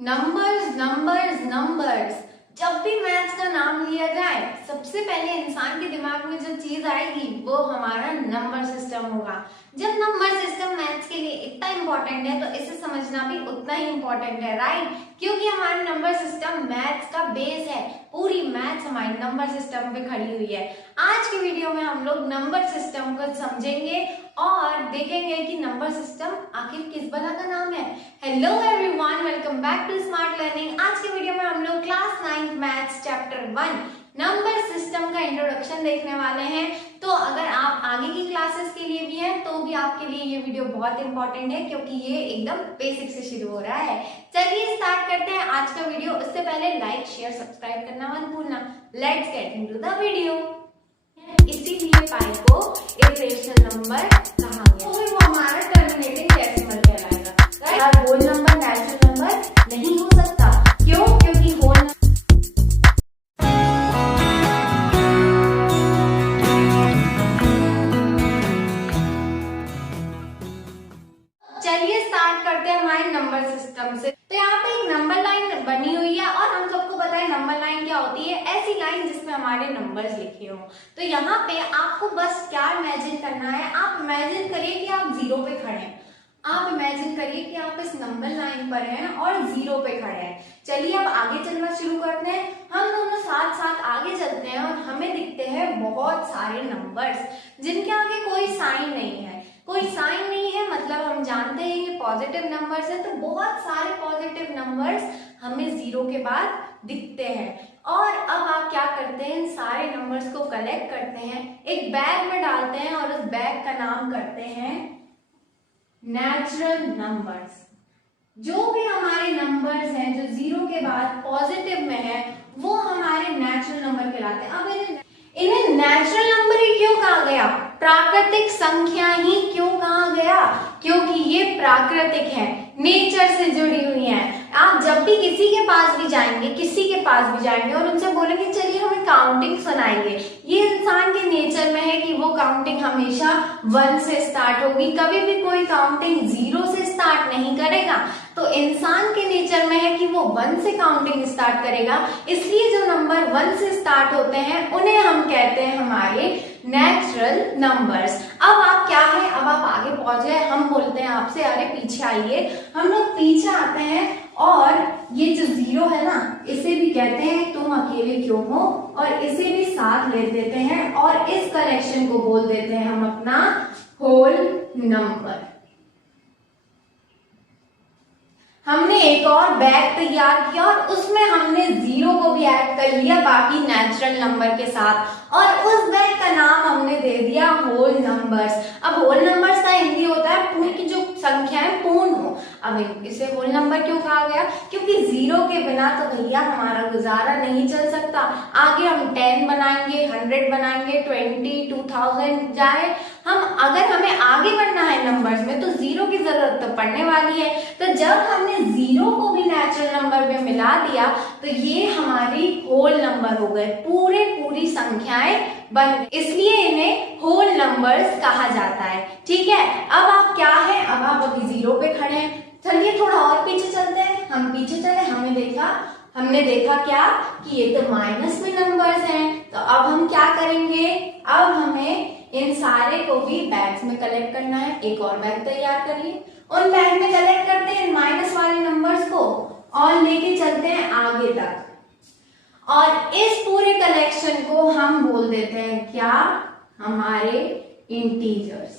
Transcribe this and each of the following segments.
Numbers numbers numbers. जब भी maths का नाम लिया जाए सबसे पहले इंसान के दिमाग में जो चीज आएगी वो हमारा नंबर सिस्टम होगा। जब नंबर सिस्टम मैथ्स के लिए इतना इंपॉर्टेंट है तो इसे समझना भी उतना ही इंपॉर्टेंट है, राइट? क्योंकि हमारा नंबर सिस्टम मैथ्स का बेस है। पूरी मैथ्स हमारी नंबर सिस्टम पे खड़ी हुई है। आज की वीडियो में हम लोग नंबर सिस्टम को समझेंगे और देखेंगे कि नंबर सिस्टम आखिर किस बला का नाम है। Hello everyone, welcome back to smart learning. आज की वीडियो में हम लोग class 9 maths chapter 1 number system का इंट्रोडक्शन देखने वाले हैं। तो अगर आप आगे की क्लासेस के लिए भी हैं तो भी आपके लिए ये वीडियो बहुत इंपॉर्टेंट है क्योंकि ये एकदम बेसिक से शुरू हो रहा है। चलिए स्टार्ट करते हैं आज का वीडियो। उससे पहले लाइक शेयर सब्सक्राइब करना मत भूलना। Let's get into the video. इसीलिए पाई को इरेशनल नंबर कहा गया। तो वो हमारा टर्मिनेटिंग डेसिमल कहलाएगा। Right? Whole number natural number नहीं हो सकता। क्यों? क्योंकि होल चलिए स्टार्ट करते हैं हमारे नंबर सिस्टम से। तो यहाँ पे एक नंबर लाइन बनी हुई है और हम सबको पता है नंबर लाइन क्या होती है। ऐसी लाइन जिसमें हमारे नंबर्स लिखे हो। तो यहाँ पे आपको बस क्या इमेजिन करना है, आप इमेजिन करिए कि आप जीरो पे खड़े हैं। आप इमेजिन करिए कि आप इस नंबर लाइन पर हैं और जीरो पे खड़े हैं। चलिए अब आगे चलना शुरू करते हैं। हम दोनों साथ साथ आगे चलते हैं और हमें दिखते हैं बहुत सारे नंबर्स जिनके आगे कोई साइन नहीं है। कोई साइन नहीं है मतलब हम जानते हैं ये पॉजिटिव नंबर्स है। तो बहुत सारे पॉजिटिव नंबर्स हमें जीरो के बाद दिखते हैं। और अब आप क्या करते हैं, इन सारे नंबर्स को कलेक्ट करते हैं, एक बैग में डालते हैं और उस बैग का नाम करते हैं नेचुरल नंबर्स। जो भी हमारे नंबर्स हैं जो जीरो के बाद पॉजिटिव में है वो हमारे नेचुरल नंबर कहलाते हैं। अब इन्हें नेचुरल नंबर ही क्यों कहा गया, प्राकृतिक संख्या ही क्यों कहा गया? क्योंकि ये प्राकृतिक है, नेचर से जुड़ी हुई है। आप जब भी किसी के पास भी जाएंगे और उनसे बोलेंगे चलिए हमें काउंटिंग सुनाइए, ये इंसान के नेचर में है कि वो काउंटिंग हमेशा 1 से स्टार्ट होगी। कभी भी कोई काउंटिंग 0 से स्टार्ट नहीं करेगा। तो इंसान के नेचर में है कि वो 1 से काउंटिंग स्टार्ट करेगा। इसलिए जो नंबर 1 से स्टार्ट होते हैं उन्हें हम कहते हैं हमारे नेचुरल नंबर्स। अब आप क्या है, अब आप आगे पहुंच गए। हम बोलते हैं आपसे अरे पीछे आइए। हम लोग पीछे आते हैं और ये जो जीरो है ना, इसे भी कहते हैं तुम अकेले क्यों हो, और इसे भी साथ ले देते हैं और इस कलेक्शन को बोल देते हैं हम अपना होल नंबर। हमने एक और बैग तैयार किया और उसमें हमने जीरो को भी ऐड कर लिया बाकी नेचुरल नंबर के साथ, और उस बैग का नाम हमने दे दिया होल नंबर्स। अब होल नंबर्स का हिंदी होता है पूर्ण की जो संख्याएं पूर्ण हो। अब इसे होल नंबर क्यों कहा गया? क्योंकि जीरो के बिना तो भैया हमारा गुजारा नहीं चल सकता। आगे हम 10 बनाएंगे, 100 बनाएंगे, 20, 2000 जाए हम। अगर हमें आगे बढ़ना है नंबर्स में तो जीरो की जरूरत तो पड़ने वाली है। तो जब हमने जीरो को भी नेचुरल नंबर में मिला दिया तो ये हमारी होल नंबर हो गए, पूरी संख्याएं बन गई। इसलिए इन्हें होल नंबर्स कहा जाता है। ठीक है, अब आप क्या है, अब आप अभी जीरो पे खड़े हैं। चलिए थोड़ा और पीछे चलते हैं। हम पीछे चले, हमने देखा क्या कि ये तो माइनस में नंबर्स हैं। तो अब हम क्या करेंगे, अब हमें इन सारे को भी बैग्स में कलेक्ट करना है। एक और बैग तैयार करिए, उन बैग में कलेक्ट करते हैं माइनस वाले नंबर्स को और लेके चलते हैं आगे तक। और इस पूरे कलेक्शन को हम बोल देते हैं क्या, हमारे इंटीजर्स।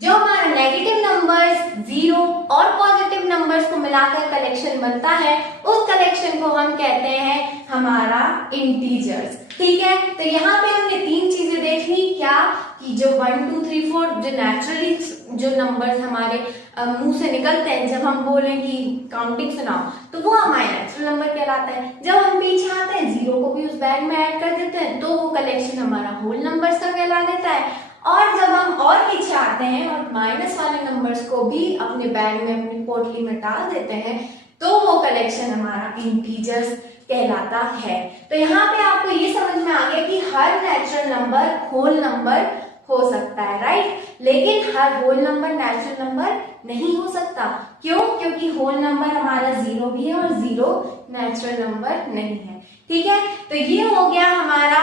जो हमारा नेगेटिव नंबर्स, जीरो और पॉजिटिव नंबर्स को मिलाकर कलेक्शन बनता है उस कलेक्शन को हम कहते हैं हमारा इंटीजर्स। ठीक है, तो यहाँ पे हमने 3 चीजें देख ली। क्या कि जो 1, 2, 3, 4 जो नेचुरली जो नंबर्स हमारे मुंह से निकलते हैं जब हम बोलें कि काउंटिंग सुनाओ तो वो हमारे नेचुरल नंबर कहलाता है। जब हम पीछे आते हैं जीरो को भी उस बैग में ऐड कर देते हैं तो वो कलेक्शन हमारा होल नंबर्स का कहला देता है। और जब हम और पीछे आते हैं और माइनस वाले नंबर्स को भी अपने बैग में, अपनी पोटली में डाल देते हैं तो वो कलेक्शन हमारा इंटीजर्स कहलाता है। तो यहाँ पे आपको ये समझ में आ गया कि हर नेचुरल नंबर होल नंबर हो सकता है, राइट। लेकिन हर होल नंबर नेचुरल नंबर नहीं हो सकता। क्यों? क्योंकि होल नंबर हमारा 0 भी है और 0 नेचुरल नंबर नहीं है। ठीक है, तो ये हो गया हमारा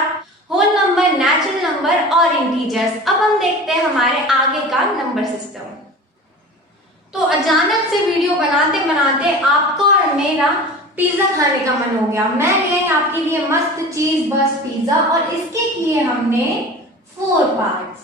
होल नंबर, नेचुरल नंबर और इंटीजर्स। अब हम देखते हैं हमारे आगे का नंबर सिस्टम। तो अचानक से वीडियो बनाते बनाते आपका और मेरा पिज्जा खाने का मन हो गया। मैं ले आई आपके लिए मस्त चीज बस पिज्जा और इसके किए हमने 4 पार्ट्स।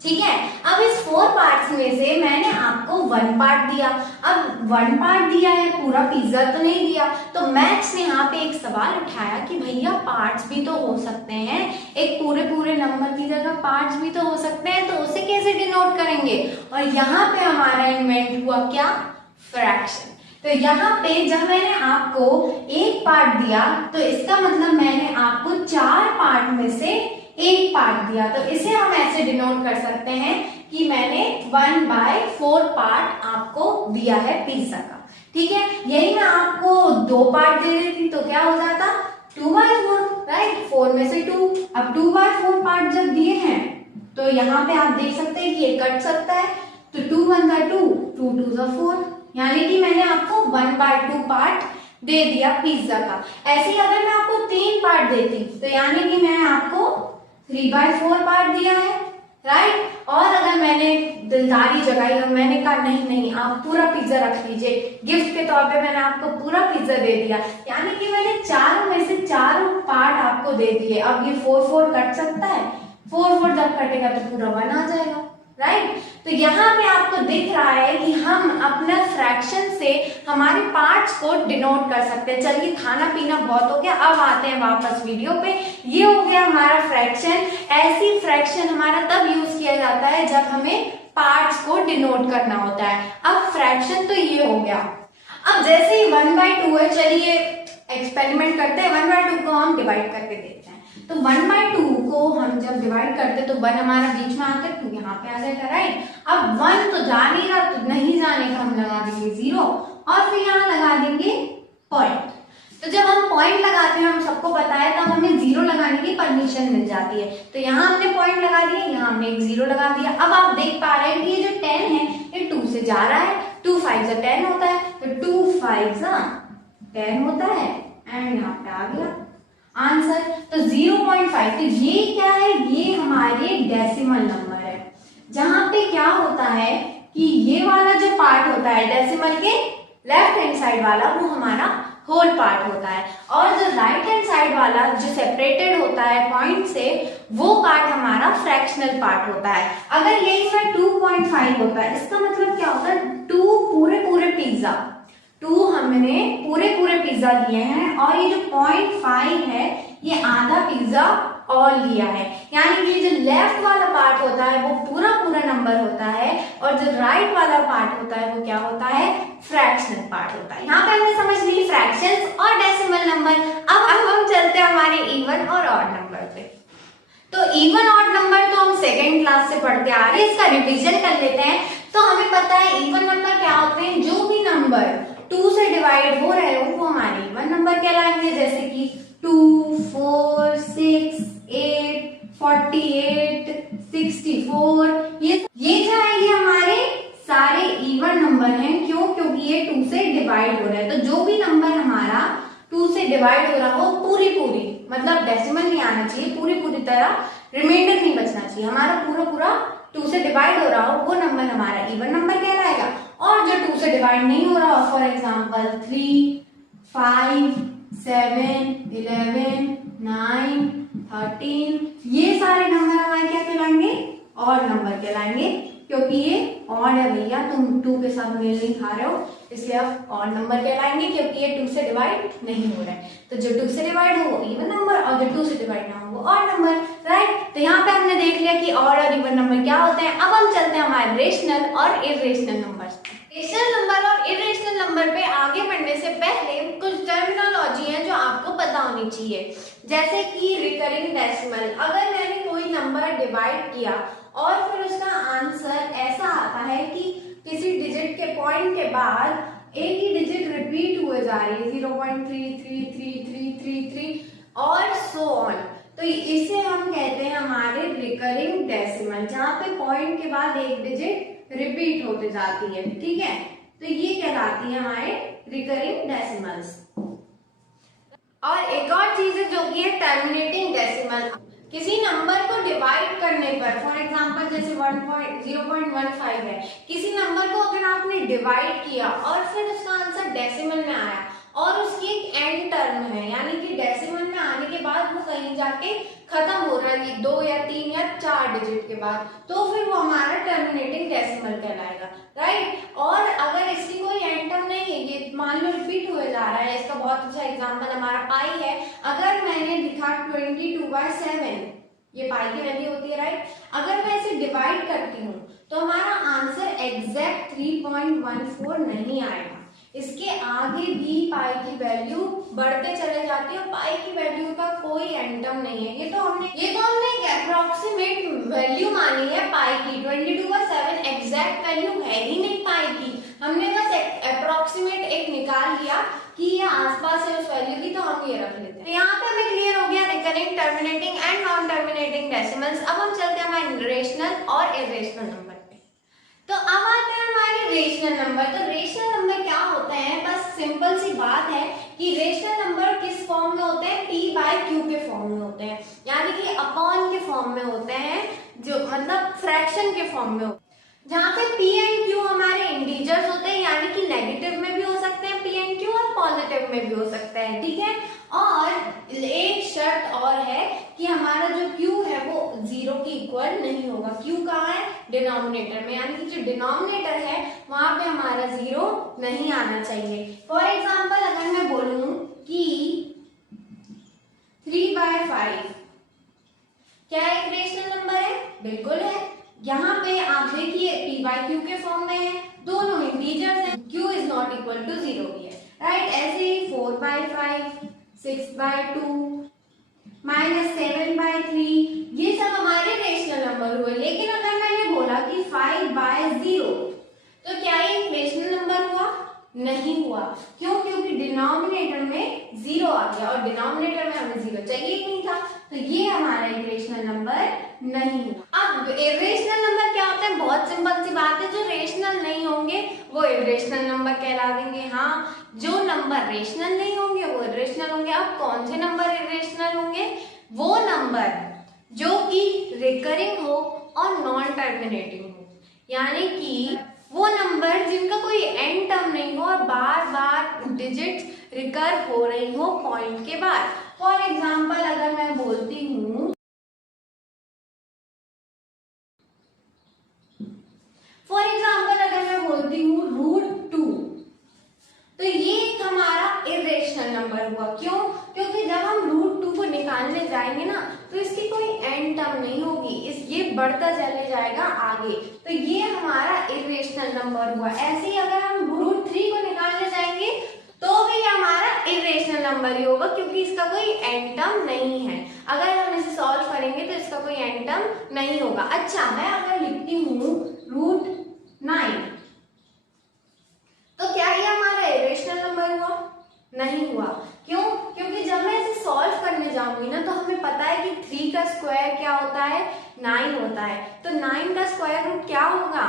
ठीक है, अब इस 4 पार्ट्स में से मैंने आपको 1 पार्ट दिया। अब 1 पार्ट दिया है, पूरा पिज्जा तो नहीं दिया। तो मैथ्स ने यहाँ पे एक सवाल उठाया कि भैया पार्ट्स भी तो हो सकते हैं, एक पूरे पूरे नंबर की जगह पार्ट्स भी तो हो सकते हैं, तो उसे कैसे डिनोट करेंगे। और यहाँ पे हमारा इन्वेंट हुआ क्या? फ्रैक्शन। तो यहाँ पे जब मैंने आपको 1 पार्ट दिया तो इसका मतलब मैंने आपको 4 पार्ट में से 1 पार्ट दिया। तो इसे हम ऐसे डिनोट कर सकते हैं कि मैंने 1/4 पार्ट आपको दिया है पिज्जा का। ठीक है, यही मैं आपको 2 पार्ट दे देती तो क्या हो जाता? 2/4, राइट। 4 में से 2। अब 2/4 पार्ट जब दिए हैं तो यहाँ पे आप देख सकते हैं कि ये कट सकता है। तो 2 1 2, 2 2 4, यानी कि मैंने आपको 1/2 पार्ट दे दिया पिज्जा का। ऐसे ही अगर मैं आपको 3 पार्ट देती तो यानी कि मैं आपको 3/4 पार्ट दिया है, राइट। और अगर मैंने दिलदारी जगाई और मैंने कहा नहीं नहीं आप पूरा पिज्जा रख लीजिए, गिफ्ट के तौर पे मैंने आपको पूरा पिज्जा दे दिया, यानी कि मैंने चारों में से 4 पार्ट आपको दे दिए। अब ये 4 कट सकता है, 4 जब कटेगा तो पूरा 1 आ जाएगा, राइट। तो यहाँ पे आपको दिख रहा है कि हम अपना फ्रैक्शन से हमारे पार्ट्स को डिनोट कर सकते हैं। चलिए, खाना पीना बहुत हो गया, अब आते हैं वापस वीडियो पे। ये हो गया हमारा फ्रैक्शन। ऐसी फ्रैक्शन हमारा तब यूज किया जाता है जब हमें पार्ट्स को डिनोट करना होता है। अब फ्रैक्शन तो ये हो गया। अब जैसे ही 1/2 है, चलिए एक्सपेरिमेंट करते हैं। 1/2 को हम डिवाइड करके देखते हैं। तो 1/2 को हम जब डिवाइड करते तो 1 हमारा बीच में आता है, 2 यहाँ पे आ जाएगा, राइट। अब 1 तो जा नहीं रहा, तो नहीं जाने का हम लगा देंगे 0 और फिर यहाँ लगा देंगे पॉइंट। तो जब हम पॉइंट लगाते हैं, हम सबको पता है, तब हमें 0 लगाने की परमिशन मिल जाती है। तो यहाँ हमने पॉइंट लगा दिया, यहाँ हमने एक 0 लगा दिया। अब आप देख पा रहे हैं कि ये जो 10 है ये 2 से जा रहा है। 2 5 10 होता है, तो 2 5 10 होता है एंड यहाँ पे आ गया आंसर। तो 0.5। तो ये क्या है? ये हमारे डेसिमल नंबर है, जहां पे क्या होता है कि ये वाला जो पार्ट होता है डेसिमल के लेफ्ट हैंड साइड वाला, वो हमारा होल पार्ट होता है, और जो राइट हैंड साइड वाला जो सेपरेटेड होता है पॉइंट से, वो पार्ट हमारा फ्रैक्शनल पार्ट होता है। अगर यही में 2.5 होता है, इसका मतलब क्या होता है? 2 पूरे पिज्जा, 2 हमने पूरे पिज्जा लिए हैं, और ये जो 0.5 है ये आधा पिज्जा और लिया है। यानी कि जो लेफ्ट वाला पार्ट होता है वो पूरा नंबर होता है, और जो राइट वाला पार्ट होता है वो क्या होता है? फ्रैक्शनल पार्ट होता है। यहाँ पे हमने समझ ली फ्रैक्शंस और डेसिमल नंबर। अब हम चलते हैं हमारे इवन और ऑड नंबर पे। तो इवन ऑड नंबर तो हम सेकेंड क्लास से पढ़ते आ रहे हैं, इसका रिवीजन कर लेते हैं। तो हमें पता है इवन नंबर क्या होते हैं? जो भी नंबर 2 से डिवाइड हो रहे हो वो हमारे इवन नंबर कहलाएंगे, जैसे कि 2 4 6 8 48 64। ये जाएंगे हमारे सारे इवन नंबर हैं। क्यों? क्योंकि ये 2 से डिवाइड हो रहा है। तो जो भी नंबर हमारा 2 से डिवाइड हो रहा हो, पूरी मतलब डेसिमल नहीं आना चाहिए, पूरी तरह रिमाइंडर नहीं बचना चाहिए, हमारा पूरा 2 से डिवाइड हो रहा हो, वो नंबर हमारा इवन नंबर कहलाएगा। और जो 2 से डिवाइड नहीं हो रहा हो, फॉर एग्जाम्पल 3 5 7 11 9 13, ये सारे नंबर हमारे क्या कहलाएंगे? ऑड नंबर कहलाएंगे, क्योंकि ये ऑड है भैया, तुम 2 के साथ मेल नहीं खा रहे हो, इसलिए आप ऑड नंबर कहलाएंगे, क्योंकि ये 2 से डिवाइड नहीं हो रहा है। तो जो 2 से डिवाइड हो वो इवन नंबर, और जो 2 से डिवाइड ना हो वो ऑड नंबर, राइट। तो यहाँ पे हमने देख लिया कि ऑड और इवन नंबर क्या होते हैं। अब हम चलते हैं हमारे रेशनल और इरेशनल नंबर। रेशनल नंबर और इरेशनल नंबर पे आगे बढ़ने से पहले कुछ टर्मिनोलॉजी है जो आपको पता होनी चाहिए, जैसे कि रिकरिंग डेसिमल। अगर मैंने कोई नंबर डिवाइड किया और फिर उसका आंसर ऐसा आता है कि किसी डिजिट के पॉइंट के बाद एक ही डिजिट रिपीट हुए जा रही है, 0.33333 और सो ऑन, तो इसे हम कहते हैं हमारे रिकरिंग डेसिमल, जहां पे पॉइंट के बाद एक डिजिट रिपीट होते जाती है, ठीक है। तो ये कहलाती है हमारे रिकरिंग डेसिमल्स। और एक और चीज है जो कि है टर्मिनेटिंग डेसिमल। किसी नंबर को डिवाइड करने पर, फॉर एग्जांपल जैसे 0.15 है, किसी नंबर को अगर आपने डिवाइड किया और फिर उसका आंसर डेसिमल में आया और उसकी एक एंड टर्म है, यानी कि डेसिमल में आने के बाद वो कहीं जाके खत्म हो रहा है 2 या 3 या 4 डिजिट के बाद, तो फिर वो हमारा टर्मिनेटिंग डेसिमल कहलाएगा, राइट। और अगर इसकी कोई एंड टर्म नहीं है, ये मान लो रिपीट हुए जा रहा है, इसका बहुत अच्छा एग्जांपल हमारा पाई है। अगर मैंने लिखा 22/7, ये पाई की वैल्यू होती है, राइट। अगर मैं इसे डिवाइड करती हूँ तो हमारा आंसर एग्जैक्ट 3.14 नहीं आएगा। इसके आगे भी पाई की वैल्यू बढ़ते चले जाती है और पाई की वैल्यू का कोई एंड टर्म नहीं है। ये तो हमने एक अप्रोक्सीमेट वैल्यू मानी है पाई की। 22/7 एग्जैक्ट वैल्यू है ही नहीं पाई की, हमने बस अप्रोक्सीमेट एक निकाल लिया कि ये आसपास है उस वैल्यू की, तो हम ये रख लेते हैं। तो यहाँ पे हमें क्लियर हो गया recurring, terminating and non terminating decimals. अब हम चलते हैं हमारे रेशनल और इरेशनल नंबर। तो अब आते हैं हमारे रेशनल नंबर। तो रेशनल नंबर क्या होते हैं, बस सिंपल सी बात है कि रेशनल नंबर किस फॉर्म में होते हैं, p/q के फॉर्म में होते हैं, यानी कि अपॉन के फॉर्म में होते हैं, जो मतलब फ्रैक्शन के फॉर्म में होते हैं। जहाँ पे p एंड q हमारे इंटीजर्स होते हैं, यानी कि नेगेटिव में भी हो सकते हैं p एंड q और पॉजिटिव में भी हो सकता है, ठीक है। और एक शर्त और है कि हमारा जो q है वो 0 के इक्वल नहीं होगा। q कहाँ है, डिनोमिनेटर में, यानी कि जो डिनोमिनेटर है वहां पे हमारा 0 नहीं आना चाहिए। फॉर एग्जाम्पल अगर मैं बोलूं कि 3/5 क्या एक रेशनल नंबर है, बिल्कुल है। यहाँ पे आप देखिए p/q के फॉर्म में है, दोनों इंटीजर्स हैं, q is not equal to 0 भी है, राइट। ऐसे ही 4/5, 6/2, -7/3, ये सब हमारे रेशनल नंबर हुए। लेकिन अगर मैंने बोला कि 5/0, तो क्या ये रेशनल नंबर हुआ, नहीं हुआ। क्यों, क्योंकि डिनोमिनेटर में 0 आ गया और डिनोमिनेटर में हमें 0 चाहिए ही नहीं था, तो ये हमारा इरेशनल नंबर नहीं हुआ। अब इरेशनल नंबर क्या होता है, बहुत सिंपल सी बात है, जो रेशनल नहीं होंगे वो इरेशनल नंबर कहला देंगे। हाँ, जो नंबर रेशनल नहीं होंगे वो इरेशनल होंगे। अब कौन से नंबर इरेशनल होंगे, वो नंबर जो कि रिकरिंग हो और नॉन टर्मिनेटिंग हो, यानी कि वो नंबर जिनका कोई एंड टर्म नहीं हो और बार बार डिजिट्स रिकर हो रही हो पॉइंट के बाद। फॉर एग्जाम्पल अगर मैं बोलती हूँ √2, तो ये एक हमारा इरेशनल नंबर हुआ। क्यों, क्योंकि जब हम √2 को निकालने जाएंगे ना तो इसकी कोई एंड टर्म नहीं होगी, ये बढ़ता चले जाएगा आगे, तो ये हमारा इरेशनल नंबर हुआ। ऐसे ही अगर हम √3 को निकालने जाएंगे तो भी हमारा इरेशनल नंबर ही होगा, क्योंकि इसका कोई एंड टर्म नहीं है। अगर हम इसे सॉल्व करेंगे तो इसका कोई एंड टर्म नहीं होगा। अच्छा, मैं अगर लिखती हूँ √9, तो क्या ये हमारा इरेशनल नंबर हुआ, नहीं हुआ। क्यों, क्योंकि जब मैं इसे सॉल्व करने जाऊंगी ना तो हमें पता है कि 3 का स्क्वायर क्या होता है, 9 होता है, तो 9 का स्क्वायर रूट क्या होगा,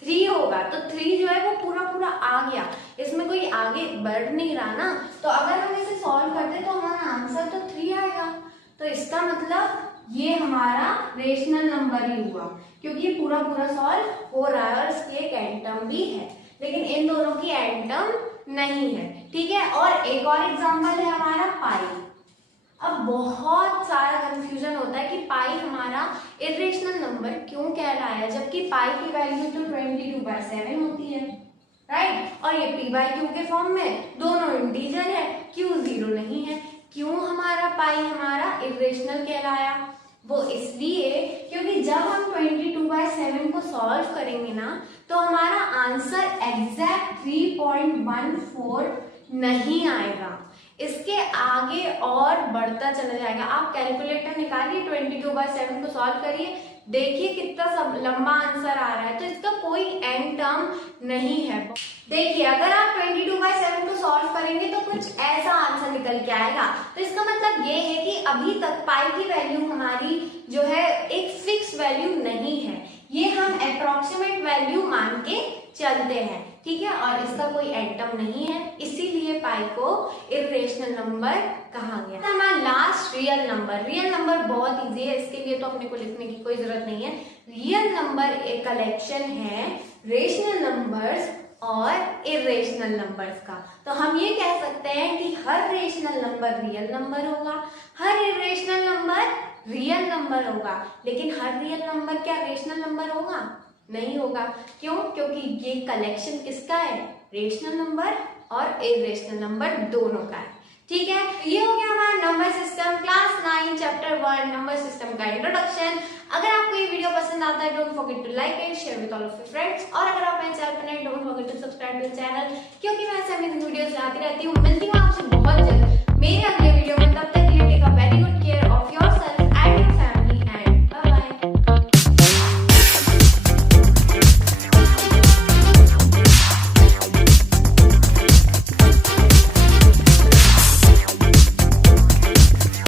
3 होगा। तो 3 जो है वो पूरा पूरा आ गया, इसमें कोई आगे बढ़ नहीं रहा ना, तो अगर हम इसे सॉल्व करते तो हमारा आंसर तो 3 आएगा। तो इसका मतलब ये हमारा रेशनल नंबर ही हुआ, क्योंकि ये पूरा पूरा सॉल्व हो रहा है और इसकी एक एंड टर्म भी है, लेकिन इन दोनों की एंड टर्म नहीं है, ठीक है। और एक और एग्जांपल है हमारा पाई। अब बहुत सारा कंफ्यूजन होता है कि पाई हमारा इरेशनल नंबर क्यों कहलाया है, जबकि पाई की वैल्यू तो 22/7 होती है, राइट। और ये p/q के फॉर्म में दोनों इंटीजर है, q 0 नहीं है। क्यों हमारा पाई हमारा इरेशनल कहलाया, वो इसलिए क्योंकि जब हम 22/7 को सॉल्व करेंगे ना तो हमारा आंसर एग्जैक्ट 3.14 नहीं आएगा, इसके आगे और बढ़ता चला जाएगा। आप कैलकुलेटर निकालिए, 22/7 को सॉल्व करिए, देखिए कितना सब लंबा आंसर आ रहा है, तो इसका कोई एंड टर्म नहीं है। देखिए अगर आप 22/7 को सॉल्व करेंगे तो कुछ ऐसा आंसर निकल के आएगा। तो इसका मतलब ये है कि अभी तक पाई की वैल्यू हमारी जो है एक फिक्स वैल्यू नहीं है, ये हम अप्रोक्सीमेट वैल्यू मान के चलते हैं, ठीक है। और इसका कोई एटम नहीं है, इसीलिए पाई को इरेशनल नंबर कहा गया। हमारा लास्ट रियल नंबर बहुत इजी है, इसके लिए तो अपने को लिखने की कोई जरूरत नहीं है। रियल नंबर एक कलेक्शन है रेशनल नंबर्स और इरेशनल नंबर्स का। तो हम ये कह सकते हैं कि हर रेशनल नंबर रियल नंबर होगा, हर इरेशनल नंबर रियल नंबर होगा, लेकिन हर रियल नंबर क्या रेशनल नंबर होगा? नहीं होगा। क्यों? क्योंकि ये कलेक्शन किसका है? रेशनल नंबर और इरेशनल नंबर दोनों का है, ठीक है। ये हो गया हमारा number system class 9 chapter 1 number system का इंट्रोडक्शन। अगर आपको ये वीडियो पसंद आता है don't forget to like and share with all of your friends, और अगर आप मेरे चैनल पर नए don't forget to subscribe to channel, क्योंकि मैं ऐसे अमेजिंग वीडियोस लाती रहती हूँ। मिलती हूँ आपसे बहुत जल्द मेरे